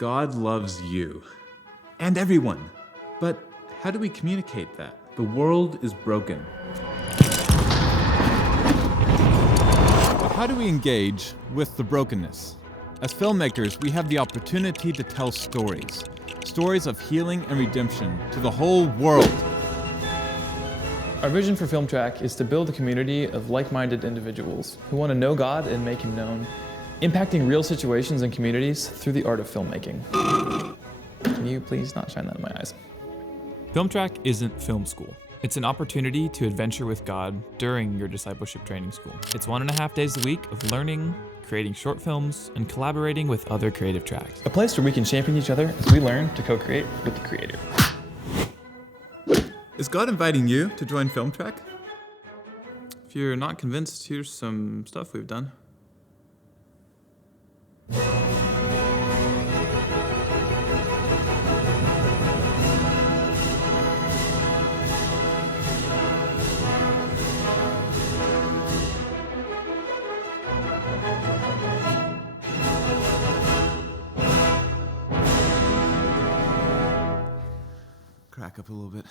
God loves you and everyone. But how do we communicate that? The world is broken. But how do we engage with the brokenness? As filmmakers, we have the opportunity to tell stories. Stories of healing and redemption to the whole world. Our vision for Film Track is to build a community of like-minded individuals who want to know God and make Him known, impacting real situations and communities through the art of filmmaking. Can you please not shine that in my eyes? Film Track isn't film school. It's an opportunity to adventure with God during your Discipleship Training School. It's 1.5 days a week of learning, creating short films, and collaborating with other creative tracks. A place where we can champion each other as we learn to co-create with the Creator. Is God inviting you to join Film Track? If you're not convinced, here's some stuff we've done. Crack up a little bit.